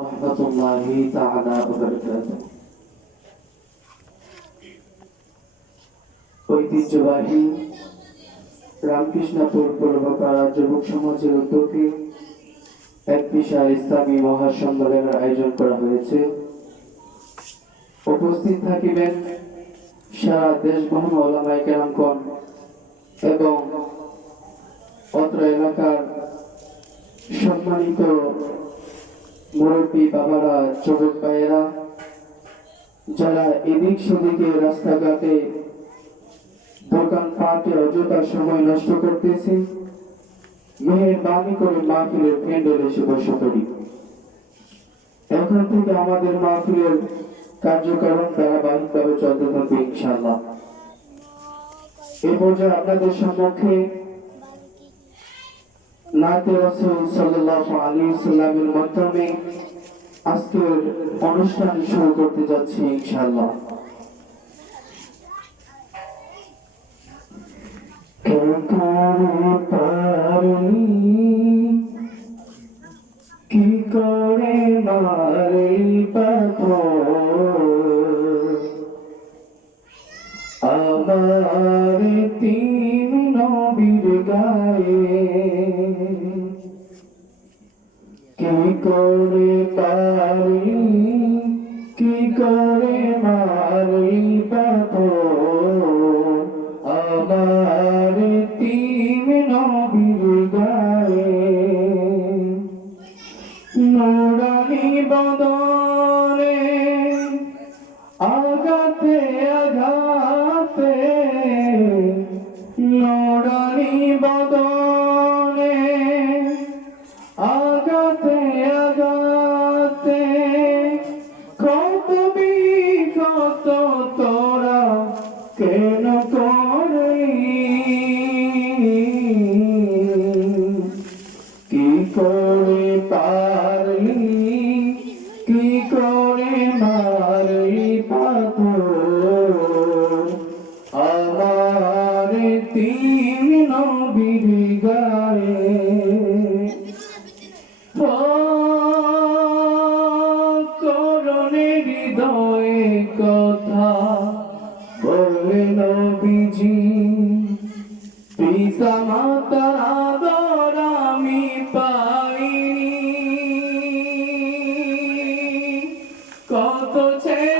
ورحمة الله تعالى وبركاته ঐতিহ্যবাহী রামকৃষ্ণপুর পূর্বপাড়া যুবক সমাজের উদ্যোগে এক বিশাল ইসলামী মহাসম্মেলনের আয়োজন করা হয়েছে উপস্থিত থাকিবেন সারা দেশ বহু ওলামাই কেরামগণ এবং অত্র এলাকার সম্মানিত মুরব্বী বাবারা, যুবক ভাইয়েরা, যারা এদিক সেদিকে রাস্তাঘাটে দোকান পাটে অযথা সময় নষ্ট করতেছে, মেহরবানি করে মাহফিলের প্যান্ডেল এসে বসে পড়ি। এখন থেকে আমাদের মাহফিলের কার্যক্রম ধারাবাহিকভাবে চলতে থাকবে ইনশাল্লাহ এ পর্যায়ে আপনাদের সম্মুখে নাতে রাসূল সাল্লাল্লাহু আলাইহি মাধ্যমে আজকের অনুষ্ঠান শুরু করতে যাচ্ছি ইনশাআল্লাহ। কি করে মারি আমার quando তিন নবীর করণে কথা বললে নবীজি পিতা মাতার আদর আমি পাইনি। কত ছেলে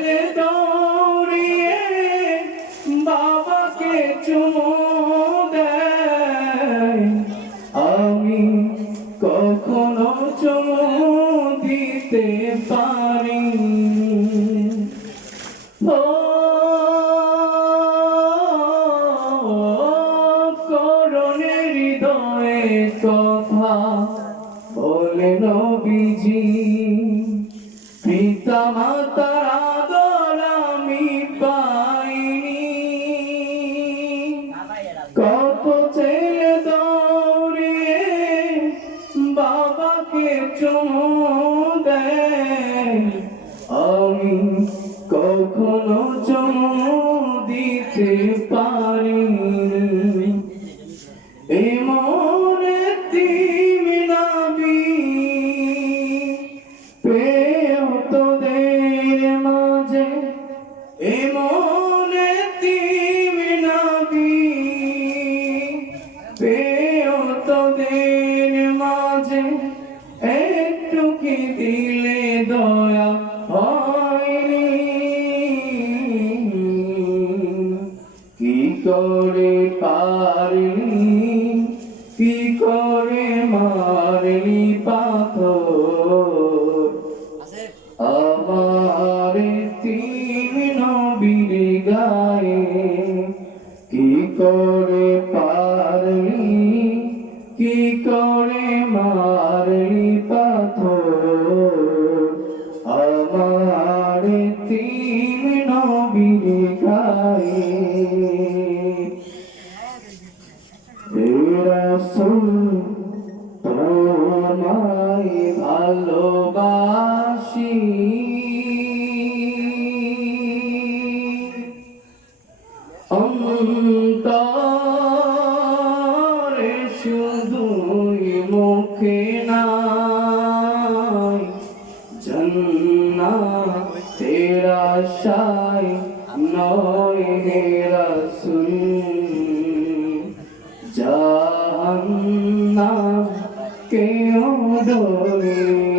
দিতে পারি। ও করণে হৃদয়ে কথা বলে নবীজি, পিতা মাতার আদর আমি পাইনি। কত ছেলে দৌড়িয়ে বাবাকে চুমু দেয়। আমি কখনো করে পারলি কি করে মারলি পাথর? আমার তিন নবীর গায়ে কি করে শুধুই মুখে নাই। জন্নাতের আশায় নয় হে রাসূল। জাহান্নাম কেউ ডরে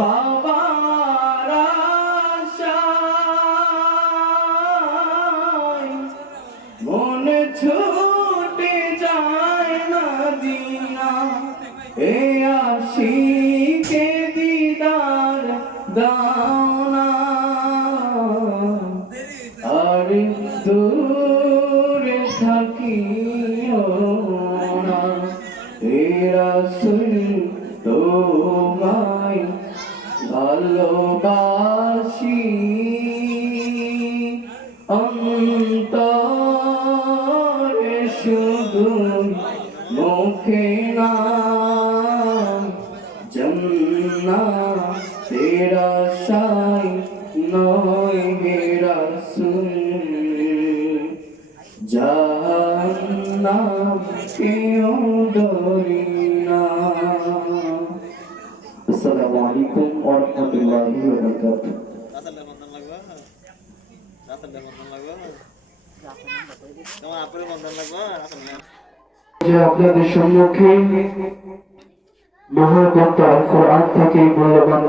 পাবার আশায় মন ছুটে যায় মদিনা। এ আশিকে দিদার দাও না আর দূরে থাকিও না। এ ভালোবাসি। অন্তরে শুধু মুখে না জন্না তেরা সাই নয় মেরা সুন জাহান্নাম কেউ ডরি রাহমাতুল্লাহি ওয়া বারাকাতুহু রাসেলের বন্ধন লাগবে রাসেলের বন্ধন লাগবে তোমার আপুরের বন্ধন লাগবে রাসেলের যে আপনাদের সম্মুখে মহাগ্রন্থ কোরআন থেকে মূল্যবান